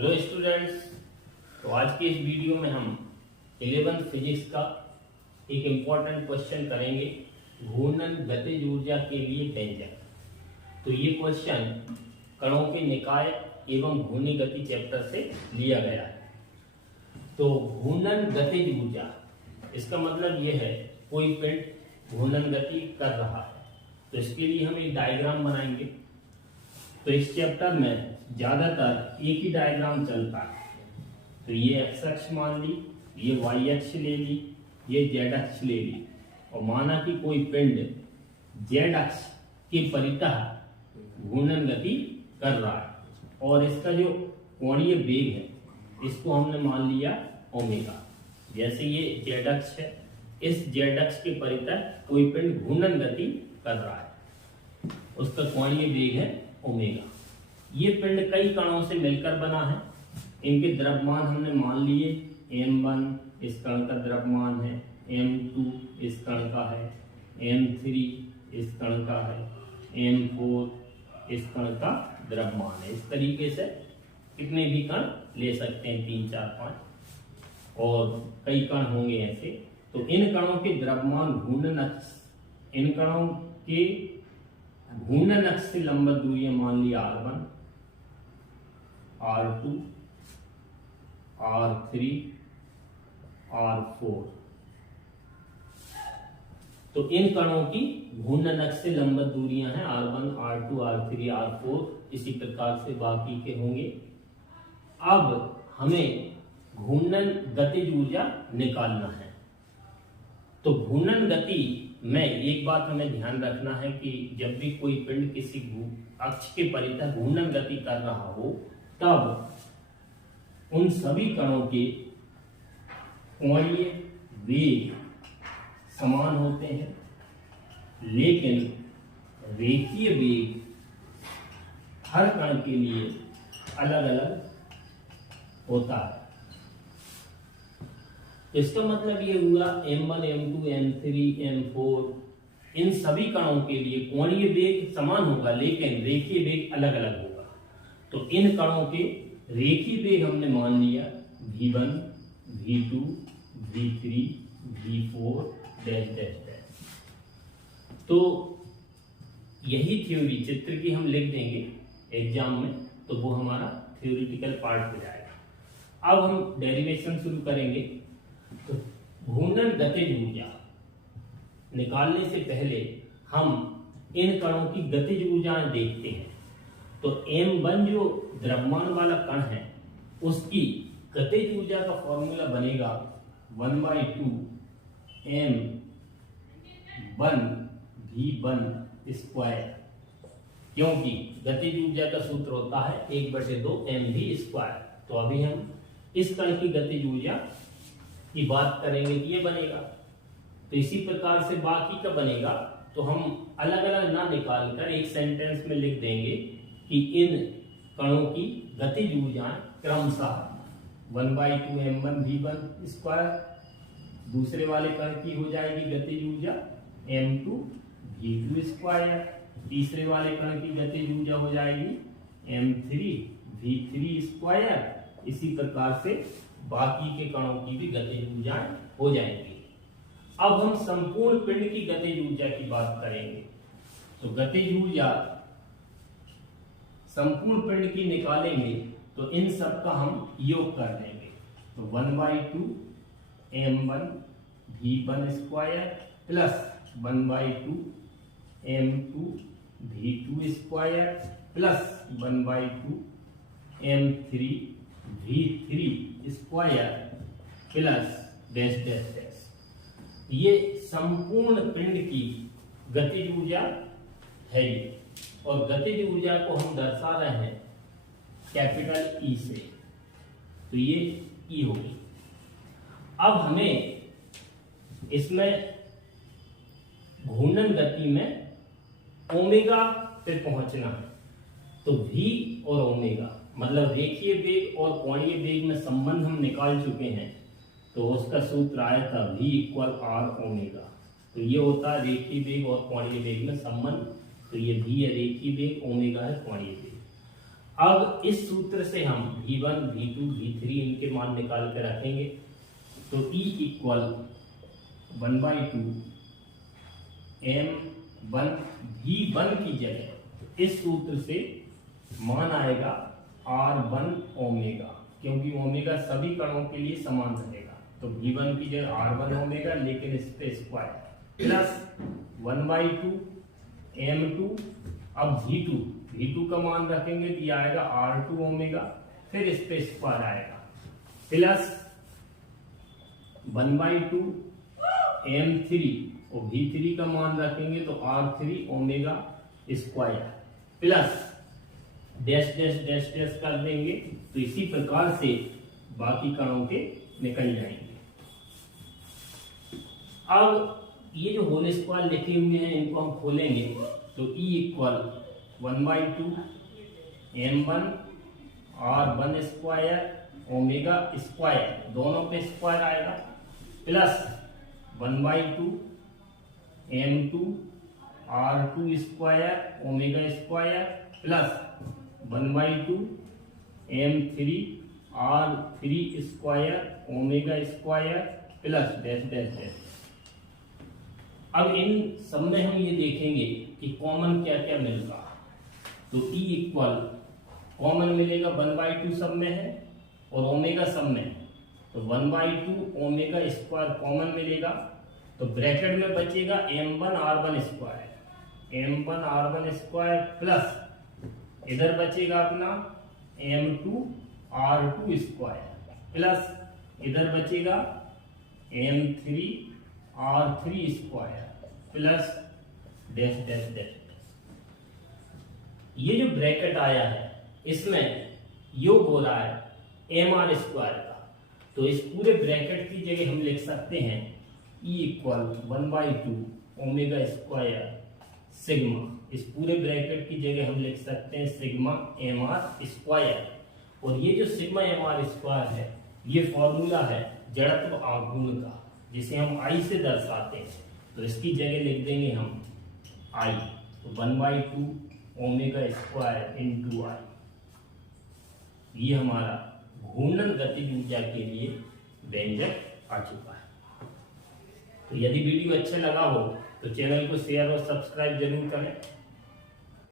Hello students. तो आज के इस वीडियो में हम 11th फिजिक्स का एक इम्पॉर्टेंट क्वेश्चन करेंगे, घूर्णन गतिज ऊर्जा के लिए व्यंजक। तो ये क्वेश्चन कणों के निकाय एवं घूर्णी गति चैप्टर से लिया गया है। तो घूर्णन गतिज ऊर्जा, इसका मतलब ये है कोई पिंड घूर्णन गति कर रहा है। तो इसके लिए हम एक डायग्राम बनाएंगे। तो इस चैप्टर में ज्यादातर एक ही डायग्राम चलता है। तो ये एक्स अक्ष मान ली, ये वाई अक्ष ले ली, ये जेड अक्ष ले ली, और माना कि कोई पिंड जेड अक्ष के परितः घूर्णन गति कर रहा है और इसका जो कोणीय वेग है इसको हमने मान लिया ओमेगा। जैसे ये जेड अक्ष है, इस जेड अक्ष के परितः कोई पिंड घूर्णन गति कर रहा है, उसका कोणीय वेग है ओमेगा। ये पिंड कई कणों से मिलकर बना है। इनके द्रव्यमान हमने मान लिए m1 इस कण का द्रव्यमान है, m2 इस कण का है, m3 इस कण का है, m4 इस कण का द्रव्यमान है। इस तरीके से कितने भी कण ले सकते हैं, 3 4 5 और कई कण होंगे ऐसे। तो इन कणों के द्रव्यमान घूर्णन अक्ष, इन कणों के घूर्णन अक्ष से लंबवत दूरियां मान ली r1, r2, r3, r4। तो इन कणों की घूर्णन अक्ष से लंबवत दूरियां हैं r1, r2, r3, r4। इसी प्रकार से बाकी के होंगे। अब हमें घूर्णन गतिज ऊर्जा निकालना है। तो घूर्णन गति में एक बात हमें ध्यान रखना है कि जब भी कोई पिंड किसी अक्ष के परितः घूर्णन गति कर रहा हो तब उन सभी कणों के कोणीय वेग समान होते हैं, लेकिन रेखीय वेग हर कण के लिए अलग अलग होता है। तो इसका मतलब ये हुआ m1, m2, m3, m4 इन सभी कणों के लिए कोणीय वेग समान होगा, लेकिन रेखीय वेग अलग अलग होगा। तो इन कणों के रेखीय वेग हमने मान लिया v1, v2, v3, v4 dash dash dash. तो यही थ्योरी चित्र की हम लिख देंगे एग्जाम में, तो वो हमारा थ्योरेटिकल पार्ट हो जाएगा। अब हम डेरिवेशन शुरू करेंगे। तो घूर्णन गतिज ऊर्जा निकालने से पहले हम इन कणों की गतिज ऊर्जाएं देखते हैं। तो m1 जो द्रव्यमान वाला कण है उसकी गतिज ऊर्जा का फॉर्मूला बनेगा 1/2 m1 v1 स्क्वायर, क्योंकि गतिज ऊर्जा का सूत्र होता है 1/2 mv स्क्वायर। तो अभी हम इस कण की गतिज ऊर्जा की बात करेंगे कि ये बनेगा। तो इसी प्रकार से बाकी का बनेगा। तो हम अलग अलग ना निकालकर एक सेंटेंस में लिख देंगे कि इन कणों की गतिज ऊर्जाएं क्रमशः 1/2 m1 v1 स्क्वायर, दूसरे वाले कण की हो जाएगी गतिज ऊर्जा m2 v2 स्क्वायर, तीसरे वाले कण की गतिज ऊर्जा हो जाएगी m3 v3 स्क्वायर। इसी प्रकार से बाकी के कणों की भी गतिज ऊर्जाएं हो जाएंगी। अब हम संपूर्ण पिंड की गतिज ऊर्जा की बात करेंगे। तो गतिज ऊर्जा संपूर्ण पिंड की निकालेंगे तो इन सब का हम योग कर लेंगे। तो 1/2 m1 v1 square plus 1/2 m2 v2 square plus 1/2 m3 v3 square plus dash dash dash. ये संपूर्ण पिंड की गतिज ऊर्जा है और गतिज ऊर्जा को हम दर्शा रहे हैं कैपिटल ई से। तो ये ई होगी। अब हमें इसमें घूर्णन गति में ओमेगा पे पहुंचना है। तो v और ओमेगा मतलब रेखीय वेग और कोणीय वेग में संबंध हम निकाल चुके हैं। तो उसका सूत्र आया था v = r ओमेगा। तो ये होता है रेखीय वेग और कोणीय वेग में संबंध। तो ये v है रेखीय वेग, ओमेगा है कोणीय वेग। अब इस सूत्र से हम V1, V2, V3 इनके मान निकाल के रखेंगे। तो E इक्वल 1/2 M1 V1 की जगह इस सूत्र से मान आएगा R1 ओमेगा, क्योंकि ओमेगा सभी कणों के लिए समान रहेगा। तो V1 की जगह R1 ओमेगा, लेकिन इस पे स्क्वायर, प्लस 1/2 M2। अब V2 का मान रखेंगे तो ये आएगा R2 ओमेगा, फिर इस पे स्क्वायर आएगा, प्लस 1/2 M3 और V3 का मान रखेंगे तो R3 omega square, plus dash dash dash dash कर देंगे। तो इसी प्रकार से बाकी कणों के निकल जाएंगे। अब ये जो होल स्क्वायर लिखे हुए हैं इनको हम खोलेंगे तो E equal 1/2 M1 R1 square omega square, दोनों पे स्क्वायर आएगा, plus 1/2 M2 R2 square omega square, plus 1/2 M3 R3 square omega square, plus dash dash dash. अब इन सब में हम ये देखेंगे कि कॉमन क्या क्या मिल रहा है। तो E इक्वल कॉमन मिलेगा 1/2 सब में है और ओमेगा सब में है, तो 1/2 ओमेगा स्क्वायर कॉमन मिलेगा। तो ब्रैकेट में बचेगा M1 R1 square, M1 R1 square, plus इधर बचेगा अपना M2 R2 स्क्वायर, प्लस इधर बचेगा M3 R3 square, plus dash dash dash. ये जो ब्रैकेट आया है इसमें योग हो रहा है MR स्क्वायर का, तो इस पूरे ब्रैकेट की जगह हम लिख सकते हैं E equal 1/2 omega square sigma. इस पूरे ब्रैकेट की जगह हम लिख सकते हैं सिग्मा MR स्क्वायर। और ये जो सिग्मा MR स्क्वायर है ये फॉर्मूला है जड़त्व आघूर्ण का, जिसे हम I से दर्शाते हैं। तो इसकी जगह लिख देंगे हम I, तो 1/2 ओमेगा स्क्वायर इंटू I। ये हमारा घूर्णन गतिज ऊर्जा के लिए व्यंजक आ चुका है। तो यदि वीडियो अच्छा लगा हो तो चैनल को शेयर और सब्सक्राइब जरूर करें।